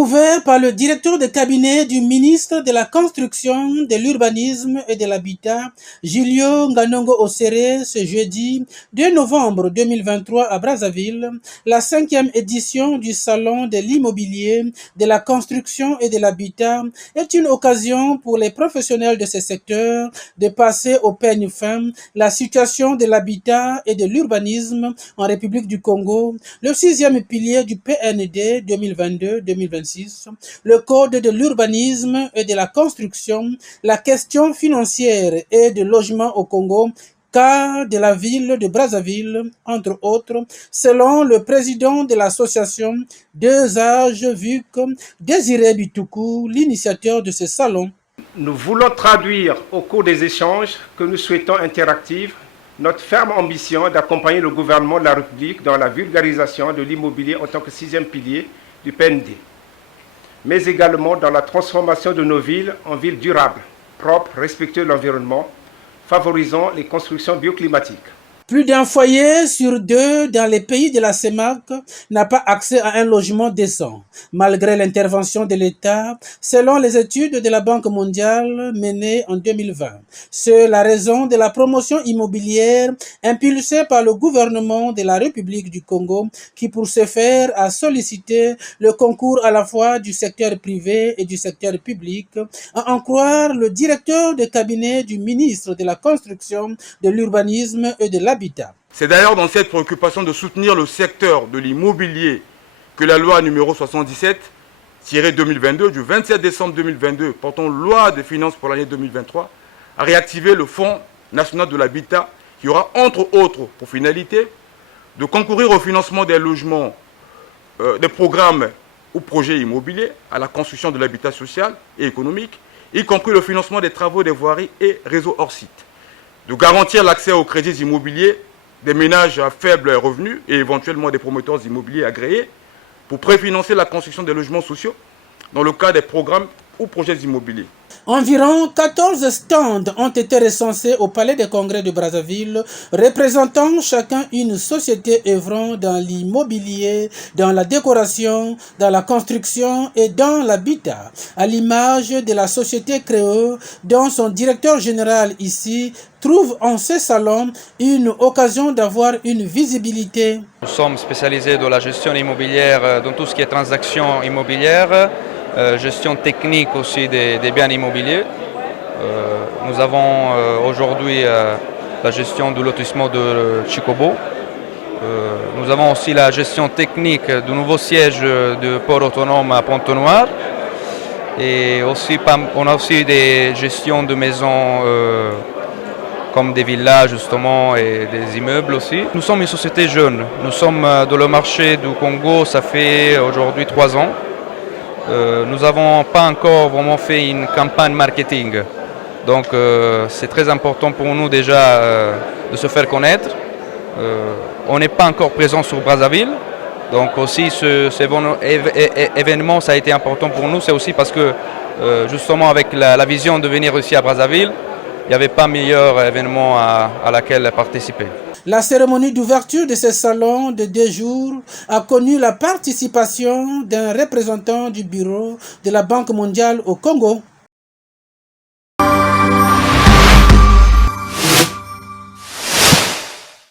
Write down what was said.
Ouvert par le directeur de cabinet du ministre de la Construction, de l'Urbanisme et de l'Habitat, Julio Nganongo Osere, ce jeudi 2 novembre 2023 à Brazzaville, la 5e édition du Salon de l'immobilier, de la construction et de l'habitat est une occasion pour les professionnels de ce secteur de passer au peigne fin la situation de l'habitat et de l'urbanisme en République du Congo, le 6e pilier du PND 2022-2026, le code de l'urbanisme et de la construction, la question financière et de logement au Congo, cas de la ville de Brazzaville, entre autres, selon le président de l'association Deux Âges VUC, Désiré Bitoukou, l'initiateur de ce salon. Nous voulons traduire au cours des échanges que nous souhaitons interactifs notre ferme ambition d'accompagner le gouvernement de la République dans la vulgarisation de l'immobilier en tant que 6e pilier du PND, mais également dans la transformation de nos villes en villes durables, propres, respectueuses de l'environnement, favorisant les constructions bioclimatiques. Plus d'un foyer sur deux dans les pays de la CEMAC n'a pas accès à un logement décent, malgré l'intervention de l'État, selon les études de la Banque mondiale menées en 2020. C'est la raison de la promotion immobilière impulsée par le gouvernement de la République du Congo, qui pour ce faire a sollicité le concours à la fois du secteur privé et du secteur public, à en croire le directeur de cabinet du ministre de la Construction, de l'Urbanisme et de l'Habitat. C'est d'ailleurs dans cette préoccupation de soutenir le secteur de l'immobilier que la loi numéro 77-2022 du 27 décembre 2022 portant loi des finances pour l'année 2023 a réactivé le Fonds national de l'habitat qui aura entre autres pour finalité de concourir au financement des logements, des programmes ou projets immobiliers à la construction de l'habitat social et économique, y compris le financement des travaux des voiries et réseaux hors site, de garantir l'accès aux crédits immobiliers des ménages à faible revenu et éventuellement des promoteurs immobiliers agréés pour préfinancer la construction des logements sociaux dans le cas des programmes ou projets immobiliers. Environ 14 stands ont été recensés au Palais des Congrès de Brazzaville, représentant chacun une société œuvrant dans l'immobilier, dans la décoration, dans la construction et dans l'habitat, à l'image de la société Créeux, dont son directeur général ici trouve en ce salon une occasion d'avoir une visibilité. Nous sommes spécialisés dans la gestion immobilière, dans tout ce qui est transactions immobilières, gestion technique aussi des biens immobiliers. Nous avons aujourd'hui la gestion du lotissement de Chikobo. Nous avons aussi la gestion technique du nouveau siège de port autonome à Pont-Noir. Et aussi, on a aussi des gestions de maisons comme des villas justement et des immeubles aussi. Nous sommes une société jeune. Nous sommes dans le marché du Congo, ça fait aujourd'hui 3 ans. Nous n'avons pas encore vraiment fait une campagne marketing. Donc c'est très important pour nous déjà de se faire connaître. On n'est pas encore présent sur Brazzaville. Donc aussi ce événement ça a été important pour nous. C'est aussi parce que justement avec la vision de venir ici à Brazzaville, il n'y avait pas meilleur événement à laquelle participer. La cérémonie d'ouverture de ce salon de 2 jours a connu la participation d'un représentant du bureau de la Banque mondiale au Congo.